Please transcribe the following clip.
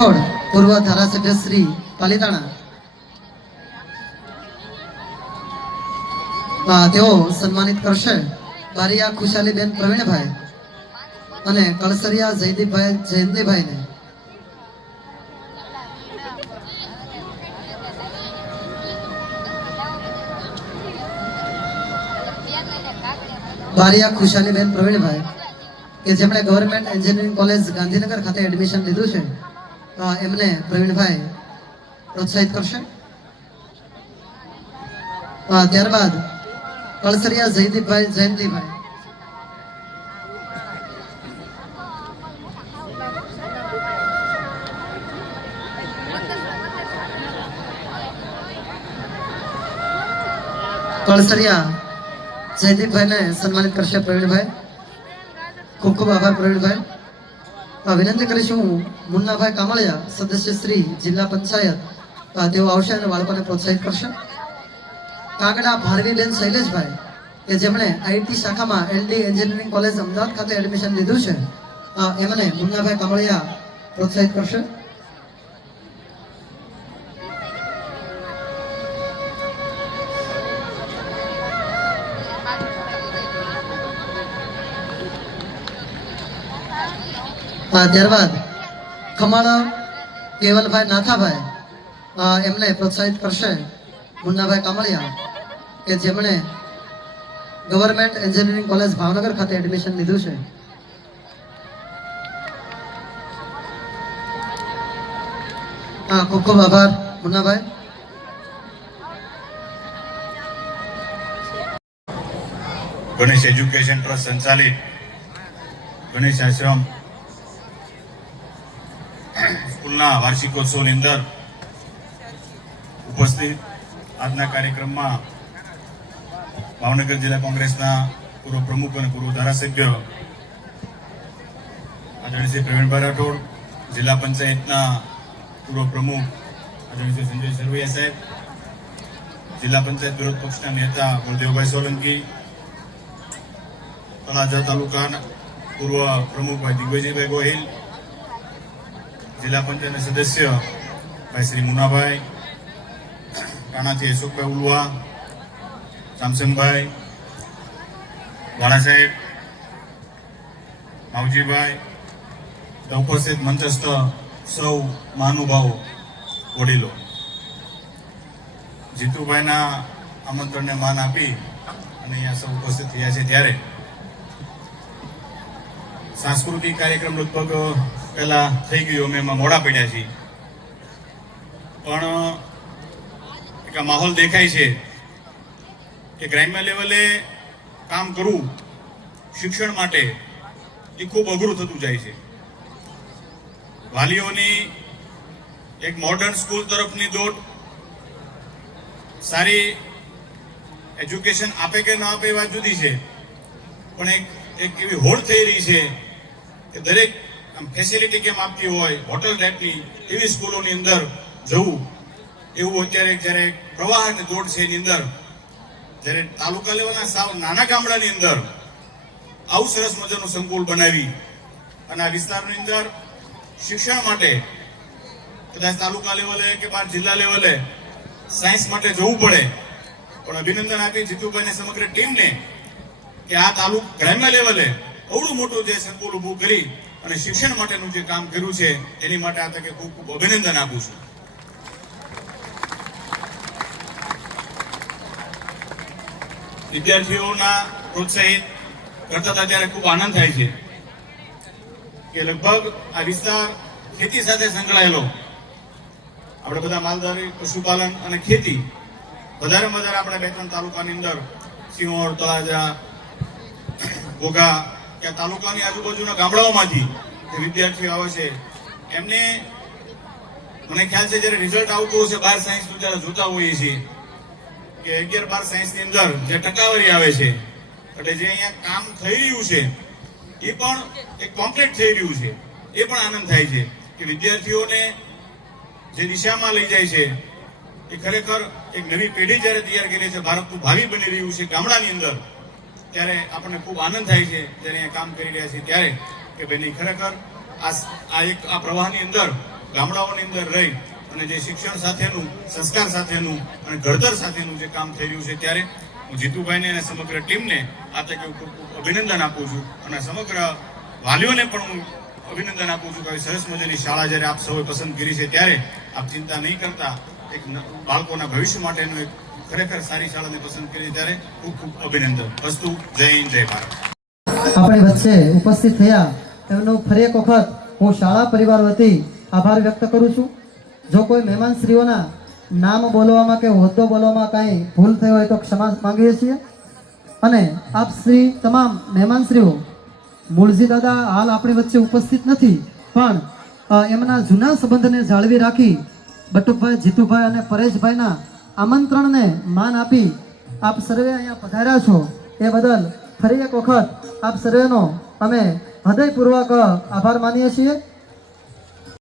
પૂર્વ ધારાસભ્ય શ્રી પાલીતાણા. તેઓ સન્માનિત કરશે બારિયા ખુશાલીબેન પ્રવીણભાઈ અને કળસરિયા જયદીપભાઈ જયંતિભાઈને બારિયા ખુશાલીબેન પ્રવીણભાઈ, કે જેમણે ગવર્મેન્ટ એન્જિનિયરિંગ કોલેજ ગાંધીનગર ખાતે એડમિશન લીધું છે. એમને પ્રવીણભાઈ પ્રોત્સાહિત કરશે. અ, ત્યારબાદ કળસરિયા જયદીપભાઈ જયંતિભાઈ. કળસરિયા જયદીપભાઈને સન્માનિત કરશે પ્રવીણભાઈ. ખૂબ ખૂબ આભાર પ્રવીણભાઈ. અ, વિનંતી કરીશું મુન્નાભાઈ કામળિયા, સદસ્ય શ્રી, જિલ્લા પંચાયત. તેઓ આવશે અને બાળકોને પ્રોત્સાહિત કરશે. કાગડા ભારવીબેન શૈલેષભાઈ, કે જેમણે આઈટી શાખામાં એલડી એન્જિનિયરિંગ કોલેજ અમદાવાદ ખાતે એડમિશન લીધું છે એમને મુન્નાભાઈ કામળિયા પ્રોત્સાહિત કરશે. ત્યારબાદ ખમાણા, કેવલભાઈ નાથાભાઈ એમને પ્રોત્સાહિત કરશે મુન્નાભાઈ કામળિયા, કે જેમણે ગવર્મેન્ટ એન્જિનિયરિંગ કોલેજ ભાવનગર ખાતે એડમિશન લીધું છે. હા, ખૂબ ખૂબ આભાર, મુન્નાભાઈ. ગણેશ એજ્યુકેશન ટ્રસ્ટ સંચાલિત ગણેશ આશ્રમ સ્કૂલના વાર્ષિકોત્સવની અંદર ઉપસ્થિત આજના કાર્યક્રમમાં ભાવનગર જિલ્લા કોંગ્રેસના પૂર્વ પ્રમુખ અને પૂર્વ ધારાસભ્ય આદરણીય શ્રી પ્રવીણભાઈ રાઠોડ, જિલ્લા પંચાયતના પૂર્વ પ્રમુખ આદરણીય શ્રી સંજય સરવૈયા સાહેબ, જિલ્લા પંચાયત વિરોધ પક્ષના નેતા ગુરુદેવભાઈ સોલંકી, તળાજા તાલુકાના પૂર્વ પ્રમુખભાઈ દિગ્વિજયભાઈ ગોહિલ જિલ્લા પંચાયતના સદસ્ય ભાઈ શ્રી મુનાભાઈ, કાણાથી અશોકભાઈ ઉલવા, શામસનભાઈ, વાળા સાહેબ, માવજીભાઈ ઉપસ્થિત મંચસ્થ સૌ મહાનુભાવો, વડીલો. જીતુભાઈના આમંત્રણને માન આપી અને અહીંયા સૌ ઉપસ્થિત થયા છે ત્યારે. સાંસ્કૃતિક કાર્યક્રમ લગભગ પહેલા થઈ ગયું, અમે એમાં મોડા પડ્યા છીએ. પણ, એક આ માહોલ દેખાય છે કે ગ્રામ્ય લેવલે કામ કરવું, શિક્ષણ માટે, એ ખૂબ અઘરું થતું જાય છે. વાલીઓની એક મોડર્ન સ્કૂલ તરફની દોડ સારી એજ્યુકેશન આપે કે ન આપે એ વાત જુદી છે. પણ એક એક એવી હોડ થઈ રહી છે કે દરેક ફેસિલિટી કેમ આપતી હોય હોટલ ટાઈપની એવી સ્કૂલોની અંદર જવું, એવું અત્યારે જ્યારે પ્રવાહની દોડ છે એની અંદર, જ્યારે તાલુકા લેવલના સાવ નાના ગામડાની અંદર આવું સરસ મજાનું સંકુલ બનાવી અને આ વિસ્તારની અંદર શિક્ષણ માટે કદાચ તાલુકા લેવલે કે બાર જિલ્લા લેવલે સાયન્સ માટે જવું પડે. પણ અભિનંદન આપી જીતુભાઈને સમગ્ર ટીમને કે આ તાલુક ગ્રામ્ય લેવલે અવડું મોટું જે સંકુલ ઊભું કરી અને શિક્ષણ માટેનું જે કામ કર્યું છે, એની માટે આ તકે ખૂબ ખૂબ અભિનંદન આપું છું. વિદ્યાર્થીઓના પ્રોત્સાહિત કરતા હતા ત્યારે ખૂબ આનંદ થાય છે કે લગભગ આ વિસ્તાર ખેતી સાથે સંકળાયેલો. આપણે બધા માલધારી, પશુપાલન અને ખેતી વધારે વધારે આપણે બે ત્રણ તાલુકાની અંદર સિંહોર, તળાજા ઘોઘા કે તાલુકાની આજુબાજુના ગામડાઓમાંથી વિદ્યાર્થીઓ આવે છે, એમને મને ખ્યાલ છે જ્યારે રિઝલ્ટ આવતું હશે બાર સાયન્સનું જ્યારે જોતા હોઈએ છીએ કે અગિયાર બાર સાયન્સની અંદર જે ટકાવારી આવે છે, એટલે જે અહીંયા કામ થઈ રહ્યું છે, એ પણ એક કોમ્પ્લીટ થઈ રહ્યું છે. એ પણ આનંદ થાય છે કે વિદ્યાર્થીઓને જે દિશામાં લઈ જાય છે, એ ખરેખર એક નવી પેઢી જ્યારે તૈયાર કરી છે, ભારતનું ભાવિ બની રહ્યું છે ગામડાની અંદર. ત્યારે આપણને ખૂબ આનંદ થાય છે જ્યારે અહીંયા કામ કરી રહ્યા છીએ ત્યારે કે ભાઈ નહીં ખરેખર આ આ એક, આ પ્રવાહની અંદર, ગામડાઓની અંદર રહી અને જે શિક્ષણ સાથેનું, સંસ્કાર સાથેનું અને ઘડતર સાથેનું જે કામ થઈ રહ્યું છે ત્યારે હું જીતુભાઈને અને સમગ્ર ટીમને આ તકે ખૂબ ખૂબ અભિનંદન આપું છું અને સમગ્ર વાલીઓને પણ હું અભિનંદન આપું છું કે સરસ મજાની શાળા જ્યારે આપ સૌએ પસંદ કરી છે ત્યારે આપ ચિંતા નહીં કરતા, એક બાળકોના ભવિષ્ય માટેનું એક ખરેખર સારી શાળાને પસંદ કરી ત્યારે ખૂબ ખૂબ અભિનંદન. વસ્તુ જય હિન્દ, જય ભારત. આપણી વચ્ચે ઉપસ્થિત થયા એમનો ફરી એક વખત હું શાળા પરિવાર વતી આભાર વ્યક્ત કરું છું. જો કોઈ મહેમાન શ્રીઓના નામ બોલવામાં કે હોદ્દો બોલવામાં કાંઈ ભૂલ થઈ હોય તો ક્ષમા માંગીએ છીએ. અને આપ શ્રી તમામ મહેમાન શ્રીઓ મૂળજી દાદા હાલ આપણી વચ્ચે ઉપસ્થિત નથી, પણ એમના જૂના સંબંધને જાળવી રાખી બટુકભાઈ, જીતુભાઈ અને પરેશભાઈના આમંત્રણને માન આપી આપ સર્વે અહીંયા પધાર્યા છો એ બદલ ફરી એક વખત આપ સર્વેનો અમે હૃદયપૂર્વક આભાર માનીએ છીએ.